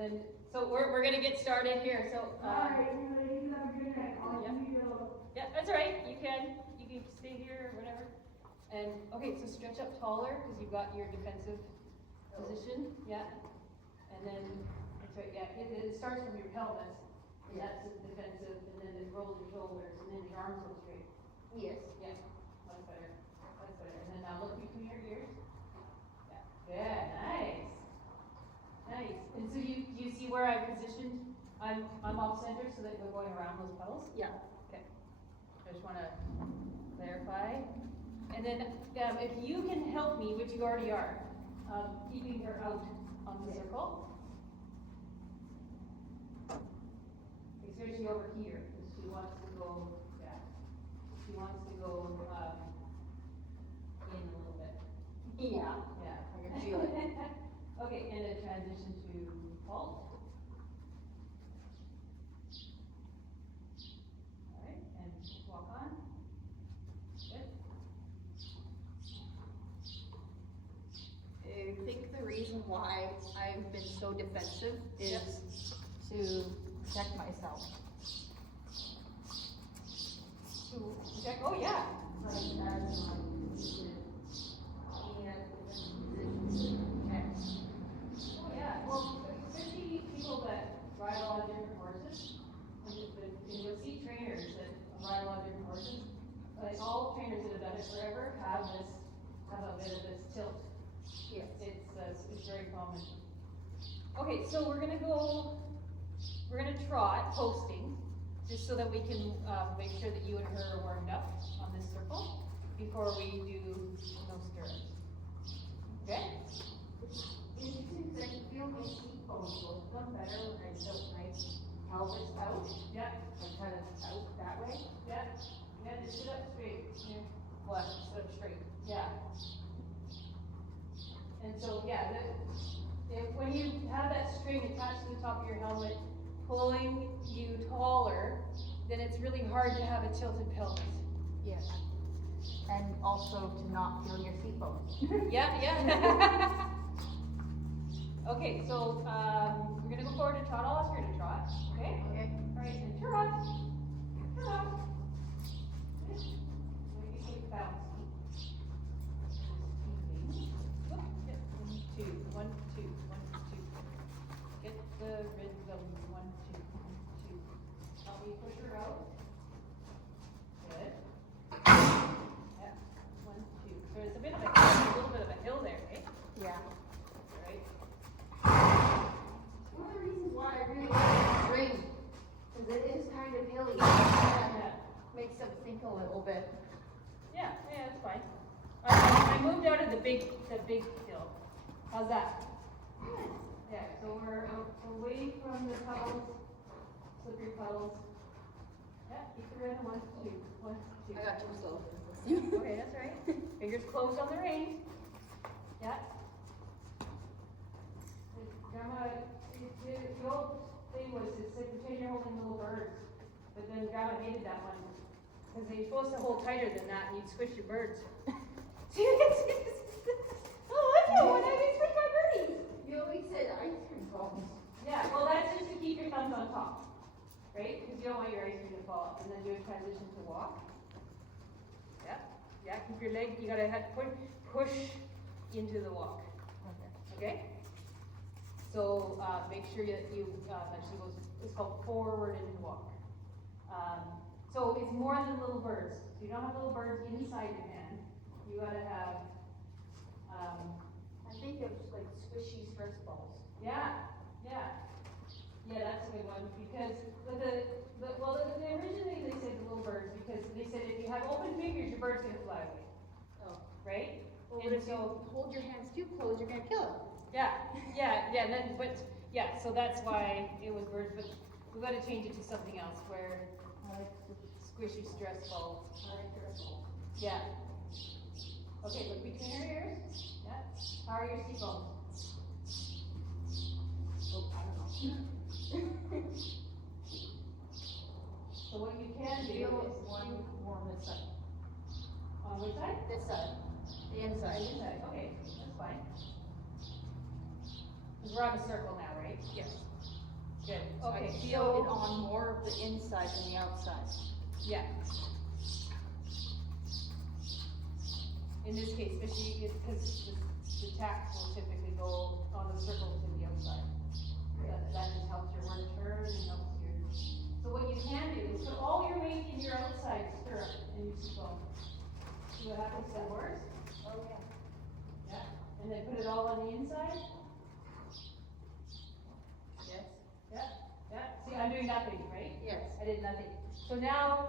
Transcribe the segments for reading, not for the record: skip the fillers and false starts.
then, so we're gonna get started here, so. Yeah, that's all right, you can stay here or whatever. And, okay, so stretch up taller, because you've got your defensive position, yeah. And then, that's right, yeah, it starts from your pelvis, and that's the defensive, and then it rolls your shoulders, and then your arms go straight. Yes. Yeah, that's better, and then now look between your ears. Yeah, nice. Nice. And so you see where I positioned? I'm off center so that we're going around those pedals? Yeah. Okay. I just want to clarify. And then if you can help me, which you already are, keeping her out on the circle. Especially over here, because she wants to go, yeah. She wants to go in a little bit. Yeah. Yeah. I can feel it. Okay, and a transition to halt. All right, and walk on. Good. I think the reason why I've been so defensive is to protect myself. To check. Oh yeah. Like as my position, being at a different position to protect. Oh yeah. Well, especially people that ride a lot of different horses, and you'll see trainers that ride a lot of different horses. Like all trainers that have done it forever have a bit of this tilt. Yes. It's very common. Okay, so we're gonna trot posting, just so that we can make sure that you and her are warmed up on this circle before we do no stirrups. Okay? Interesting, because I can feel my seat bones both of them better when I tilt my pelvis out. Yeah. And kind of out that way. Yeah. Yeah, just sit up straight. Yeah. What? Sit up straight. Yeah. And so, yeah, when you have that string attached to the top of your helmet, pulling you taller, then it's really hard to have a tilted pelvis. Yes. And also to not feel your seat bones. Yeah. Okay, so we're gonna go forward to trot. I'll ask her to trot. Okay? Okay. All right, and trot. Trot. Good. So you can keep bouncing. One, two, 1, 2. Get the rhythm. 1, 2, 1, 2. Help me push her out. Good. Yeah. 1, 2. So it's a little bit of a hill there, right? Yeah. Right. One of the reasons why I really like the string is it is kind of hilly. It makes them think a little bit. Yeah, that's fine. I moved out of the big hill. How's that? Yeah, so we're away from the puddles, slippery puddles. Yeah, keep the rhythm. 1, 2, 1, 2. I got too slow. Okay, that's all right. Fingers closed on the reins. Yeah. Grandma, the old thing was to say pretend you're holding little birds, but then Grandma hated that one because you're supposed to hold tighter than that, and you'd squish your birds. Oh, I know when I can squish my birdies. You always said ice cream cones. Yeah, well, that's just to keep your thumbs on top, right? Because you don't want your ice cream to fall, and then do a transition to walk. Yeah, keep your leg. You gotta push into the walk. Okay. So make sure that you actually goes. It's called forward into walk. So it's more than little birds. So you don't have little birds inside your hand. You gotta have. I think of like squishy stress balls. Yeah, that's a good one because originally they said the little birds because they said if you have open fingers, your bird's gonna fly away. Oh. Right? Well, And if you hold your hands too close, you're gonna kill them. So that's why it was birds, but we gotta change it to something else where squishy stress balls. Yeah. Okay, look between your ears. Yeah. How are your seat bones? Oh, I don't know. So what you can do is one warm this side. on which side? This side. The inside. Inside. Okay, that's fine. Because we're on a circle now, right? Yes. So I Okay, feel so- it on more of the inside than the outside. Yeah. In this case, especially because the tack will typically go on the circle to the outside. That just helps your work turn and helps your, so what you can do is put all your weight in your outside stirrup and you just go. See what happens to the horse? Oh, yeah. Yeah. And then put it all on the inside? Yes. Yeah, yeah. See, I'm doing nothing, right? Yes. I did nothing. So now,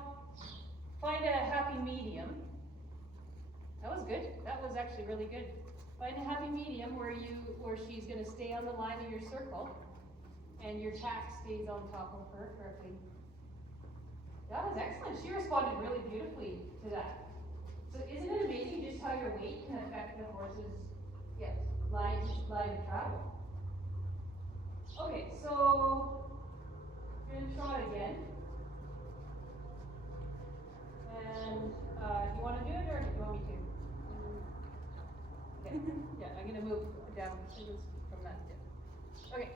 find a happy medium. That was good. That was actually really good. Find a happy medium where she's gonna stay on the line of your circle, and your tack stays on top of her correctly. That was excellent. She responded really beautifully to that. So isn't it amazing just how your weight can affect the horse's Yes. line of travel? Okay, so we're gonna trot again. And do you want to do it or do you want me to? Okay. Yeah, I'm gonna move down from that tip. Okay.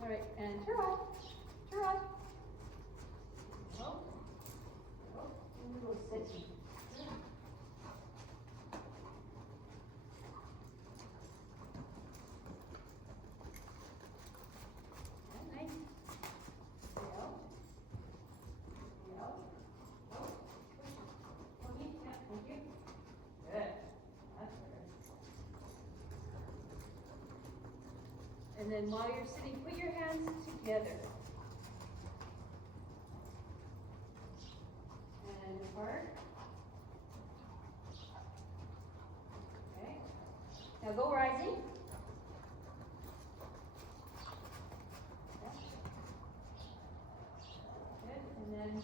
All right, and trot. Oh. A little sitty. Nice. Yeah. Oh. Okay, yeah, thank you. Good. That's better. And then while you're sitting, put your hands together. And apart. Okay. Now go rising. Good, and then,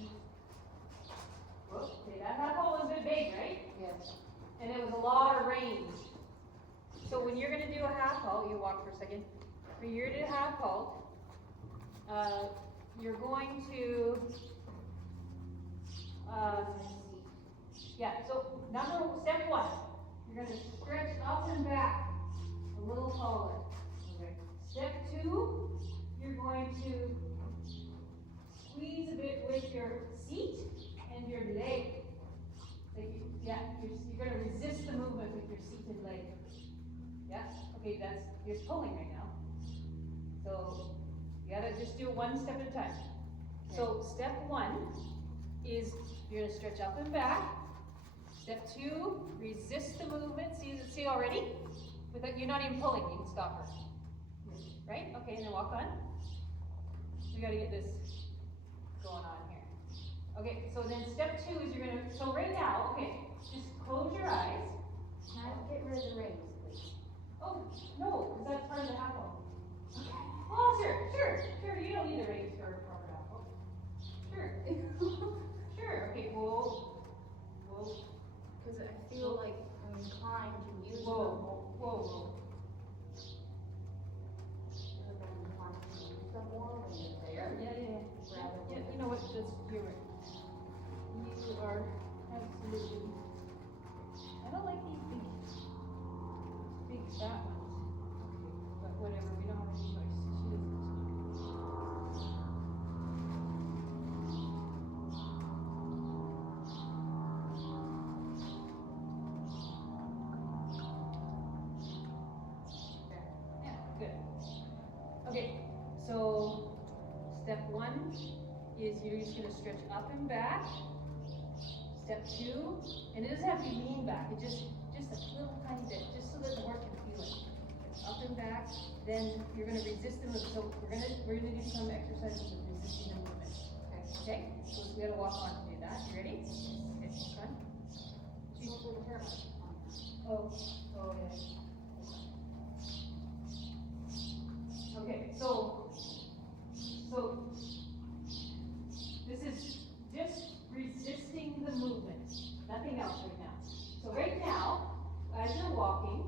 whoa, okay, that half hole was a bit big, right? Yes. And it was a lot of range. So when you're gonna do a half halt, you walk for a second. When you're gonna do a half halt, you're going to, yeah, so step one, you're gonna stretch up and back a little taller. Okay. Step two, you're going to squeeze a bit with your seat and your leg. Like you're gonna resist the movement with your seat and leg. Yeah, okay, you're pulling right now. So you gotta just do it one step at a time. So step one is you're gonna stretch up and back. Step two, resist the movement. See already? You're not even pulling, you can stop her. Right? Okay, and then walk on. We gotta get this going on here. Okay, so then step two is so right now, okay, just close your eyes. Can I get rid of the reins, please? Oh, no, because that's part of the apple. Oh, sure, you don't need the reins for a proper apple. Sure, okay, whoa. Because I feel like I'm inclined to use Whoa. Some more when you're there. Yeah. Yeah, you know what, you're right. You are absolutely, I don't like these big fat ones. Okay, but whatever, we don't have any choice. She doesn't. Yeah, good. Okay, so step one is you're just gonna stretch up and back. Step two, and it doesn't have to be lean back, it just a little tiny bit, just so that the horse can feel it. Up and back, then you're gonna resist the movement. So we're gonna do some exercises with resisting the movement. Okay? So we gotta walk on to do that. You ready? Okay, fun. Oh, yeah. Okay, so this is just resisting the movement, nothing else right now. So right now, as you're walking,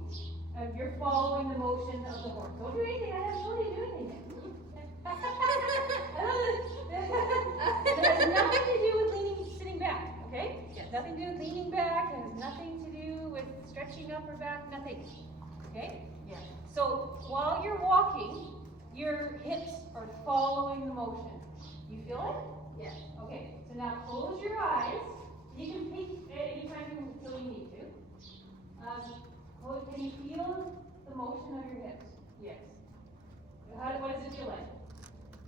you're following the motion of the horse. Don't do anything, I haven't told you to do anything. It has nothing to do with sitting back, okay? Yes. Nothing to do with leaning back, it has nothing to do with stretching up or back, nothing, okay? Yeah. So while you're walking, your hips are following the motion. You feel it? Yes. Okay, so now close your eyes. You can peek anytime until you need to. Can you feel the motion of your hips? Yes. What does it feel like?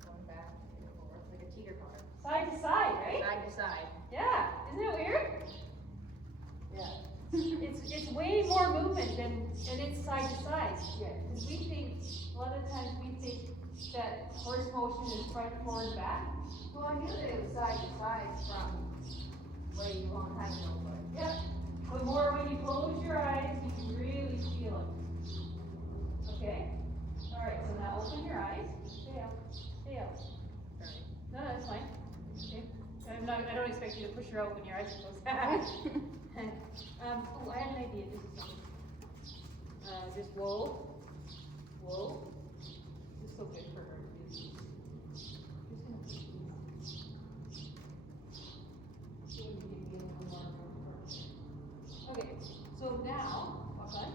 Going back and forth like a teeter totter. Side to side, right? Side to side. Yeah. Isn't it weird? Yeah. It's way more movement than it's side to side. Yeah. Because we think, a lot of times we think that horse motion is front, forward, back. Well, I knew that it was side to side from where you won't have no foot. Yep. But more when you close your eyes, you can really feel it. Okay? Alright, so now open your eyes. Stay out. Stay out. Sorry. No, that's fine. Okay. I don't expect you to push her out when your eyes are closed. I have an idea. Just whoa. Whoa. This is so good for her. Okay, so now, walk on.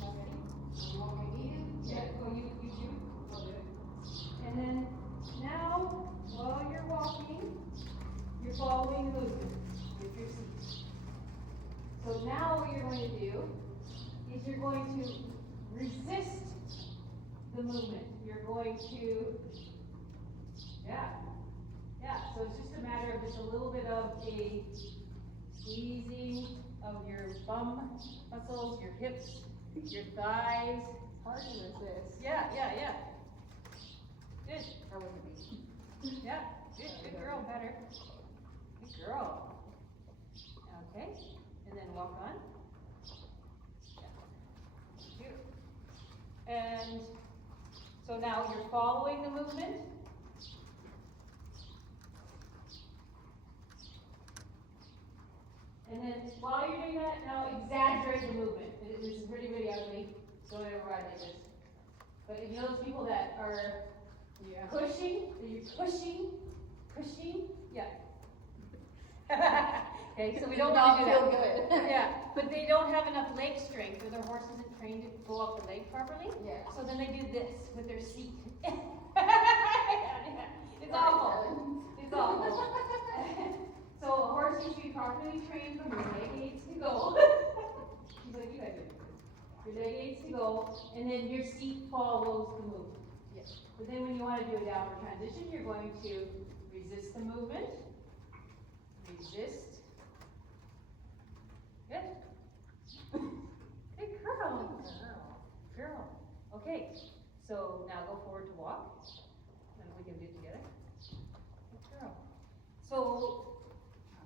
All ready? You want me to eat it? Yeah, oh, you do? I'll do it. And then, now, while you're walking, you're following the movement with your seat. So now what you're going to do is you're going to resist the movement. You're going to, yeah, so it's just a matter of just a little bit of a squeezing of your bum muscles, your hips, your thighs. How hard is this? Yeah. Good. Or would it be? Yeah, good girl, better. Good girl. Okay, and then walk on. Yeah. Cute. And so now you're following the movement. And then while you're doing that, now exaggerate the movement. This is really, really ugly. Don't ever ride like this. But if you know those people that are pushing, yeah. Okay, so we don't want to do feel that. good. Yeah, but they don't have enough leg strength, or their horse isn't trained to go up the leg properly. Yeah. So then they do this with their seat. It's awful. It's awful. So a horse needs to be properly trained from your leg aids to go. She's like, you guys are good. Your leg aids to go, and then your seat follows the movement. Yes. But then when you want to do a downward transition, you're going to resist the movement. Resist. Good. Good girl. Girl. Okay. So now go forward to walk. And we can do it together. Good girl. So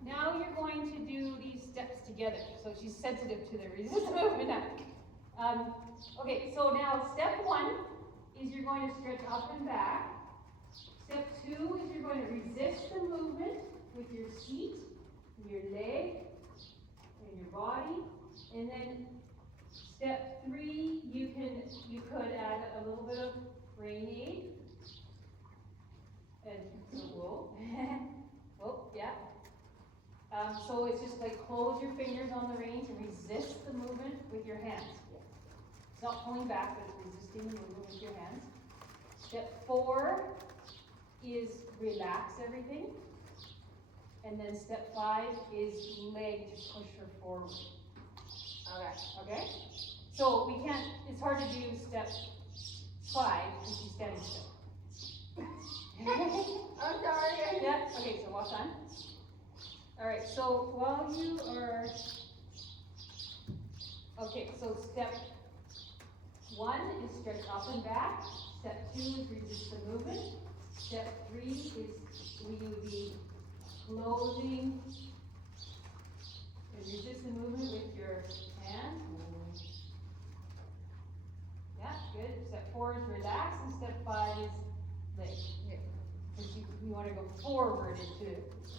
now you're going to do these steps together. So she's sensitive to the resist movement now. Okay, so now step 1 is you're going to stretch up and back. Step 2 is you're going to resist the movement with your seat, your leg, and your body. And then step 3, you could add a little bit of brain aid. And so whoa. Whoa, yeah. So it's just like close your fingers on the reins and resist the movement with your hands. It's not pulling back, but it's resisting the movement with your hands. Step 4 is relax everything. And then step 5 is leg to push her forward. Okay? So we can't, it's hard to do step 5 because she's standing still. I'm sorry. Yeah, okay, so walk on. Alright, so while you are, okay, so step 1 is stretch up and back. Step 2 is resist the movement. Step 3 is we would be closing and resist the movement with your hand. Yeah, good. Step 4 is relax, and step 5 is leg. Yeah. Because you want to go forward into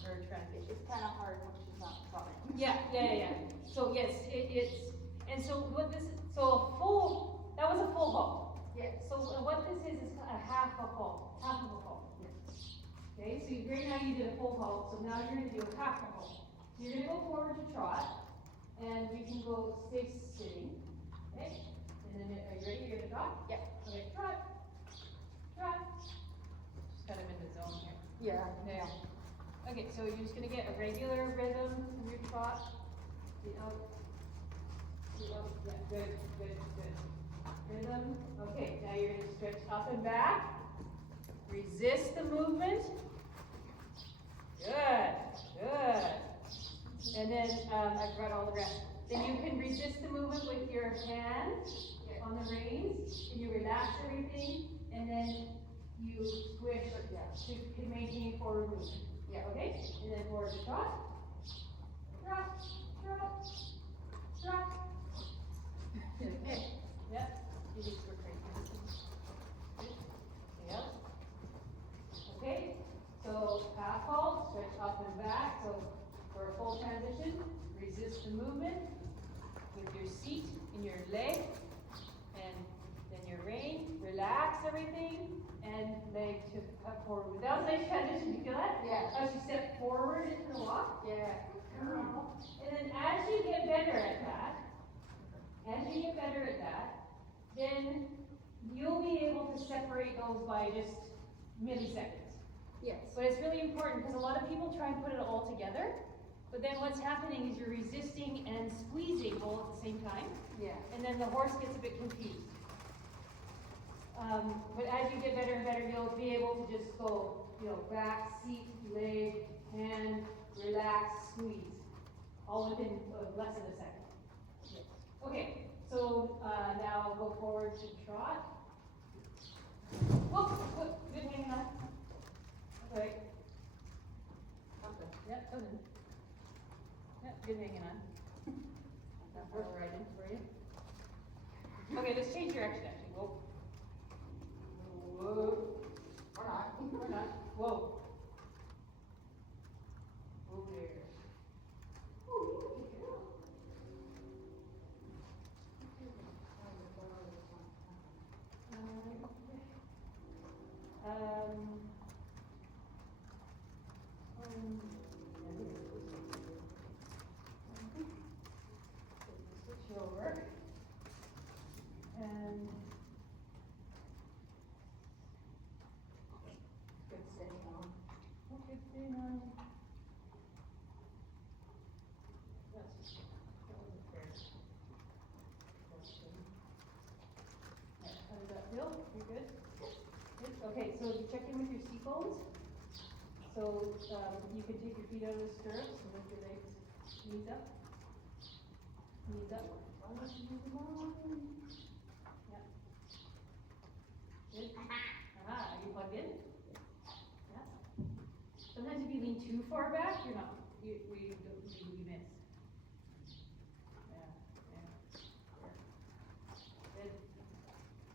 her transition. It's kind of hard when she's not coming. Yeah. So yes, it's, and so what this is, so a full, that was a full halt. Yes. So what this is a half a halt, half of a halt. Okay, so right now you did a full halt, so now you're going to do a half a halt. You're going to go forward to trot, and you can go stay sitting. Okay, and then are you ready? You're going to trot? Yeah. Okay, trot. Yeah. There. Okay, so you're just gonna get a regular rhythm from your trot. The out. The out. Yeah, good, good, good. Rhythm. Okay, now you're gonna stretch up and back. Resist the movement. Good, good. And then, I forgot all the rest. Then you can resist the movement with your hands on the reins, and you relax everything, and then you squish to maintain forward movement. Yeah. Okay? And then forward trot. Trot, trot, trot. Okay. Yep. You just go crazy. Yeah. Okay. So half halt, stretch up and back. So for a full transition, resist the movement with your seat and your leg, and then your rein. Relax everything, and leg to up forward. That was a nice transition. You feel that? Yeah. As you step forward into the walk. Yeah. And then as you get better at that, then you'll be able to separate those by just milliseconds. Yes. But it's really important because a lot of people try and put it all together, but then what's happening is you're resisting and squeezing all at the same time, Yeah. and then the horse gets a bit confused. But as you get better and better, you'll be able to just go, back, seat, leg, hand, relax, squeeze, all within less than a second. Okay, so now I'll go forward to trot. Whoop, whoop, good hanging on. Okay. Yep, okay. Yep, good hanging on. That worked right in for you. Okay, let's change direction actually. Whoa. Whoa. Or not. Or not. Whoa. Whoa there. Switch over. And Good sitting on. okay, stay on. That wasn't fair. Yeah, how does that feel? You're good? Good. Okay, so you check in with your seat bones. So you can take your feet out of the stirrups and lift your legs, knees up. Knees up. Yeah. Good. Are you plugged in? Yeah. Sometimes if you lean too far back, you're not. We miss. Yeah. Good.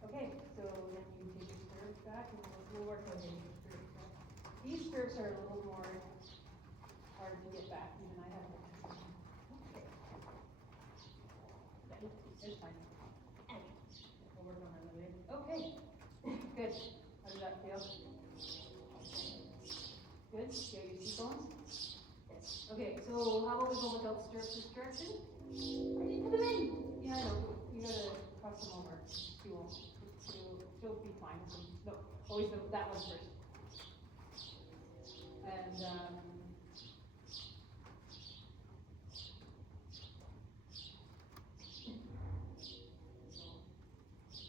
Okay, so then you take your stirrups back, and we'll work on getting your stirrups back. These stirrups are a little more hard to get back. Even I have them. It's fine. We'll work on that later. Okay. Good. How does that feel? Good. You have your seat bones? Yes. Okay, so how about we go without stirrups this direction? I didn't put them in. Yeah, I know. You gotta cross them over. You won't. You'll be fine with them. No, always that one first. And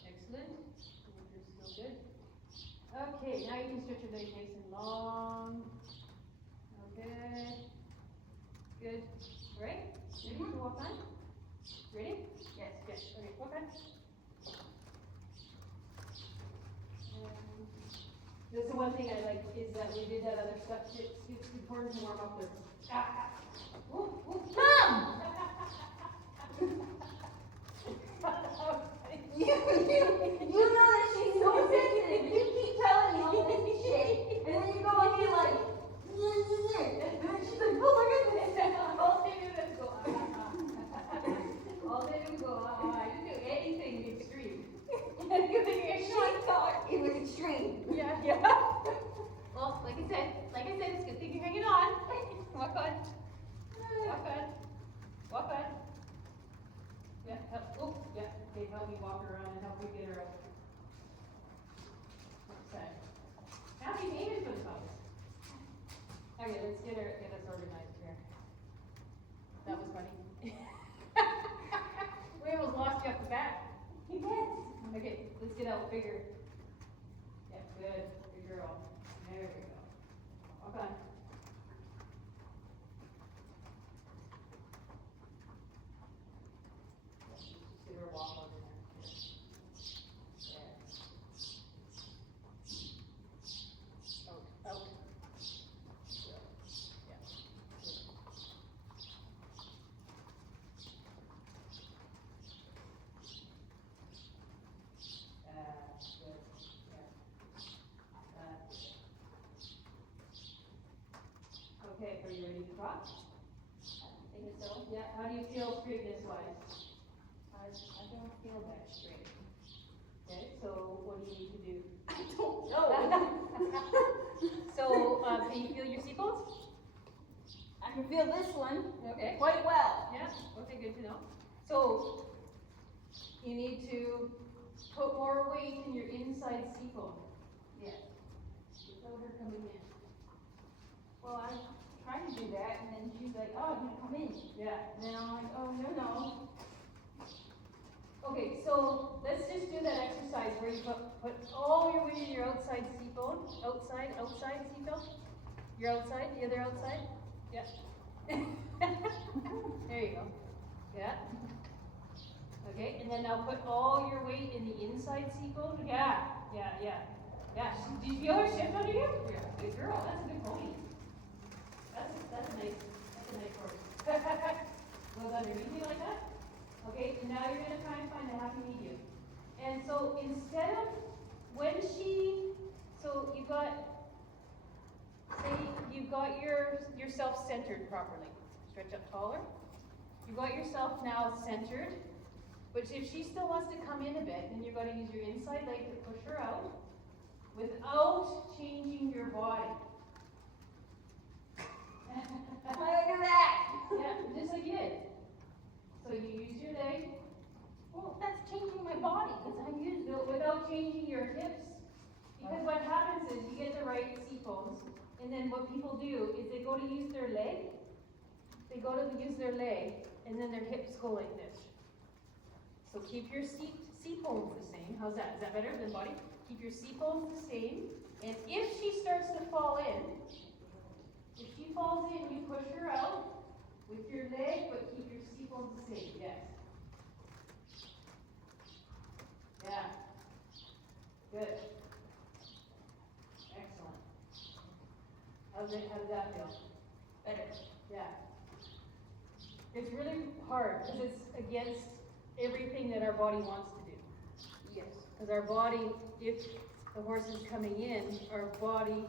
excellent. You're still good. Okay, now you can stretch your legs nice and long. Okay. Good. Ready? Ready to walk on? Ready? Yes. Yes. Okay, walk on. That's the one thing I like is that we did that other stuff. It's important to warm up with. Whoop, whoop. Mom! You know that she's so sensitive. You keep telling me all this shit, and then you go and you're like, and then she's like, oh my goodness. All they do is go, all they do is go, I didn't do anything extreme. She thought it was extreme. Yeah, yeah. Well, like I said, it's a good thing you're hanging on. Walk on. Walk on. Walk on. Yeah, help, oh, yeah, okay, help me walk her around and help me get her Okay, let's get us organized here. That was funny. We almost lost you at the back. He did. Okay, let's get out bigger. Yeah, good. Good girl. There we go. Walk on. Just give her a walk over there. There. Out. Good. Yeah. Good. Good. Yeah. Okay, are you ready to trot? I think so. Yeah, how do you feel straightness wise? I don't feel that straight. Okay, so what do you need to do? I don't know. So, can you feel your seatbelts? I can feel this one Okay. quite well. Yeah, okay, good to know. So, you need to put more weight in your inside seatbone. Yeah. Without her coming in. Well, I tried to do that, and then she's like, "Oh, I'm gonna come in." Yeah. And then I'm like, "Oh, no." Okay, so let's just do that exercise where you put all your weight in your outside seatbone. Outside seatbelt. Your outside, the other outside. Yeah. There you go. Yeah. Okay, and then now put all your weight in the inside seatbone. Yeah. Yeah. Do you feel her shift under you? Yeah. Good girl. That's a good pony. That's a nice horse. Goes underneath you like that. Okay, and now you're gonna try and find a happy medium. And so instead of so you've got yourself centered properly. Stretch up taller. You've got yourself now centered. But if she still wants to come in a bit, then you're gonna use your inside leg to push her out without changing your body. How do I do that? Yeah, just like you did. So you use your leg. Well, that's changing my body. Without changing your hips. Because what happens is you get the right seatbones, and then what people do is they go to use their leg, and then their hips go like this. So keep your seatbones the same. How's that? Is that better than body? Keep your seatbones the same, and if she starts to fall in, if she falls in, you push her out with your leg, but keep your seatbones the same. Yes. Yeah. Good. Excellent. How does that feel? Better. Yeah. It's really hard because it's against everything that our body wants to do. Yes. Because our body, if the horse is coming in, our body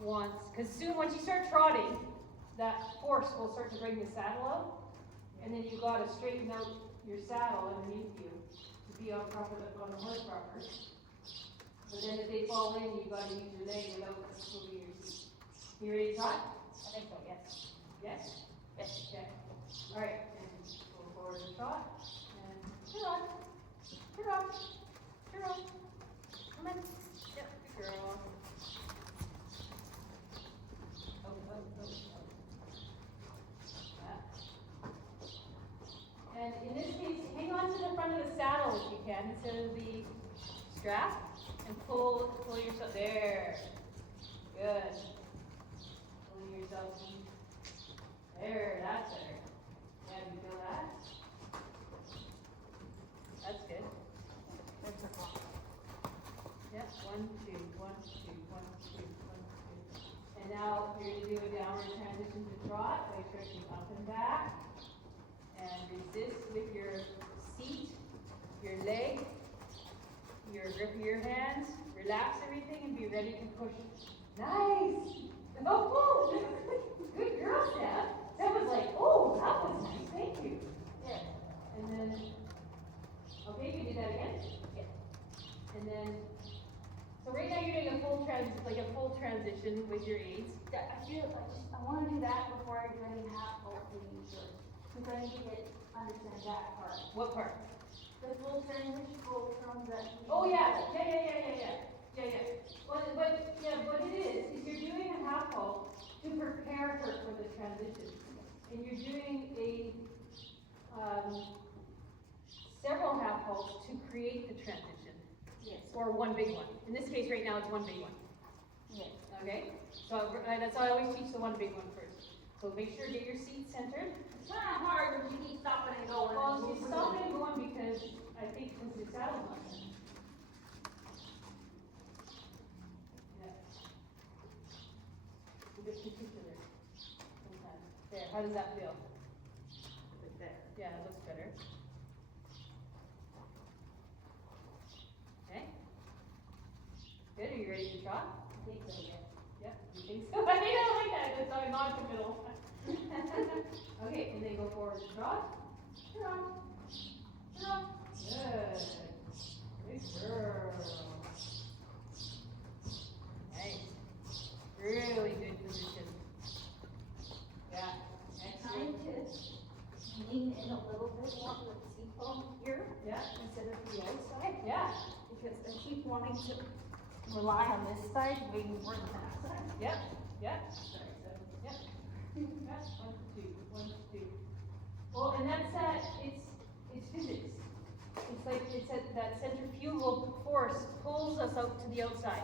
wants, because soon once you start trotting, that force will start to bring the saddle out, and then you've got to straighten out your saddle underneath you to be on the horse proper. But then if they fall in, you've got to use your leg without moving your seat. You ready to trot? I think so, yes. Yes? Yes. Okay. All right. And go forward and trot. And turn on. Turn on. Turn on. Come on. Yep. Good girl. And in this case, hang on to the front of the saddle if you can, instead of the strap, and pull yourself, there. Good. Pulling yourself, there, that's better. Yeah, do you feel that? That's good. That's a block. Yep, 1, 2, 1, 2, 1, 2, 1, 2. And now you're going to do a downward transition to trot by stretching up and back. And resist with your seat, your leg, your grip of your hands. Relax everything and be ready to push. Nice! Oh, good girl, Steph. That was like, oh, that was nice. Thank you. Yeah. And then, okay, you do that again? Yeah. And then, so right now you're doing a full transition with your aids. I want to do that before I do any half vault things. Because I need to understand that part. What part? The full transition goes from the. Oh yeah. What it is you're doing a half vault to prepare transition. And you're doing several half halts to create the transition, Yes. or one big one. In this case, right now, it's one big one. Yes. Okay? So that's why I always teach the one big one first. So make sure get your seat centered. It's not hard when you keep stopping and going. Well, she's stopping and going because I think because your saddle's not there. Yeah. A bit particular sometimes. There, how does that feel? A bit better. Yeah, it looks better. Okay. Good, are you ready to trot? I think so, yeah. Yep, you think so? I mean, I don't like that, that's why I'm not in the middle. Okay, and then go forward to trot. Trot. Trot. Good. Good girl. Nice. Really good position. Yeah. Trying Excellent. to lean in a little bit more with the seatbelt here Yeah. instead of the outside. Yeah. Because I keep wanting to rely on this side way more than that side. Yep. Yep. Sorry, so, yep. Yep. 1, 2, 1, 2. Well, and that's it's physics. It's like that centrifugal force pulls us out to the outside.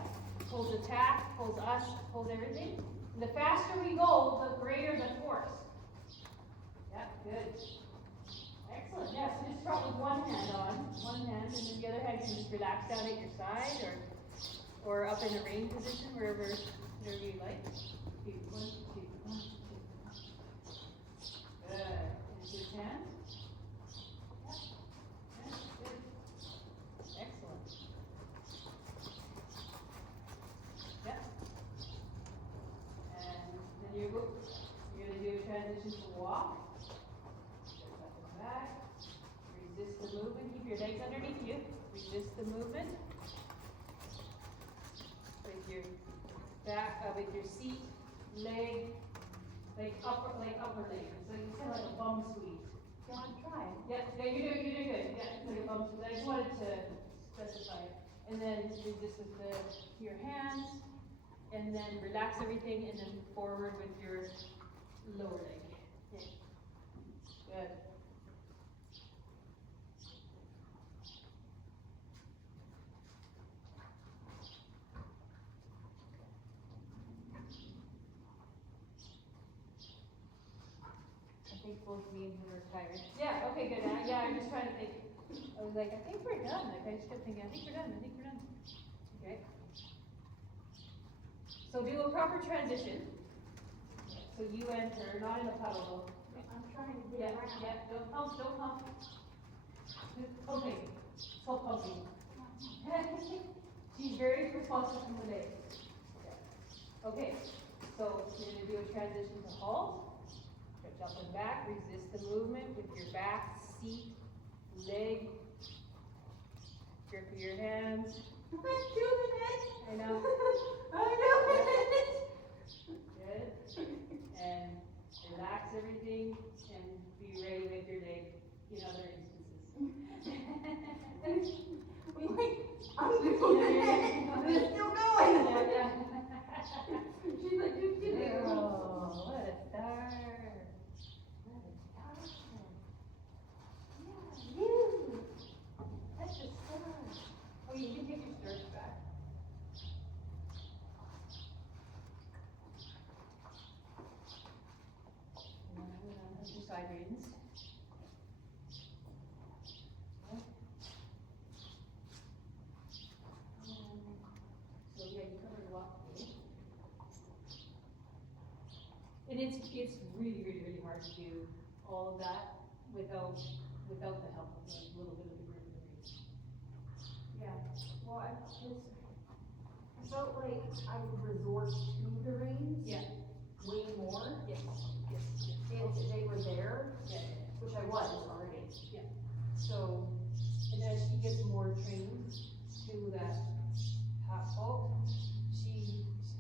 Pulls attack, pulls us, pulls everything. And the faster we go, the greater the force. Yep, good. Excellent. Yeah, so just trot with one hand on, one hand, and then the other hand can just relax down at your side or up in a rain position, wherever you like. 2, 1, 2, 1, 2. Good. And switch hands. Yeah, good. Excellent. Yep. And then you're gonna do a transition to walk. Step up and back. Resist the movement. Keep your legs underneath you. Resist the movement. With your back, with your seat, leg, like upper leg. So it's kind of like a bum squeeze. You want to try? Yeah, you're doing good. Yeah, it's like a bum squeeze. I just wanted to specify. And then resist with your hands, and then relax everything, and then forward with your lower leg. Yeah. Good. I think both me and him are tired. Yeah, okay, good. Yeah, I'm just trying to think. I was like, I think we're done. Like, I just kept thinking, I think we're done. Okay. So do a proper transition. So you enter, not in a puddle. I'm trying to Yeah, get around. yeah, don't pump. Pumping. It's called pumping. She's very responsive from the leg. Yeah. Okay, so you're gonna do a transition to halt. Stretch up and back, resist the movement with your back, seat, leg. Grip of your hands. I'm doing it. I know. I'm doing it. Good. And relax everything and be ready with your leg in other instances. I'm doing it. It's still going. Yeah. She's like, do. Oh, what a star. Yeah, you. That's a star. Oh, you can take your stirrups back. That's your side reins. So yeah, you covered a lot. And it's really hard to do all of that without the help of a little bit of the group of the reins. Yeah, well, I felt like I would resort to the reins. Yeah. Way more. Yes. If they were there, Yeah. which I was already. Yeah. So, And as she gets more trained to that half halt,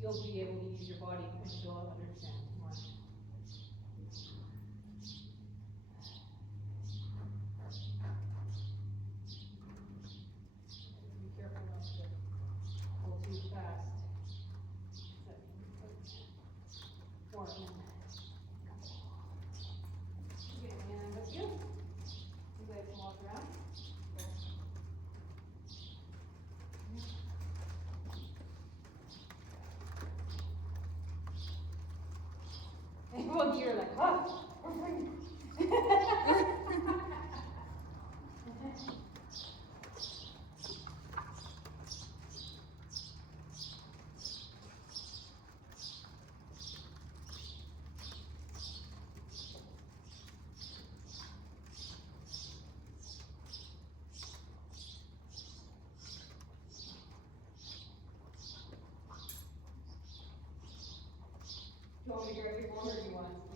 you'll be able to use your body and she'll understand more. Be careful not to go too fast. More in. know you're like, oh, we're free. Do you want me to grab your phone or do you want?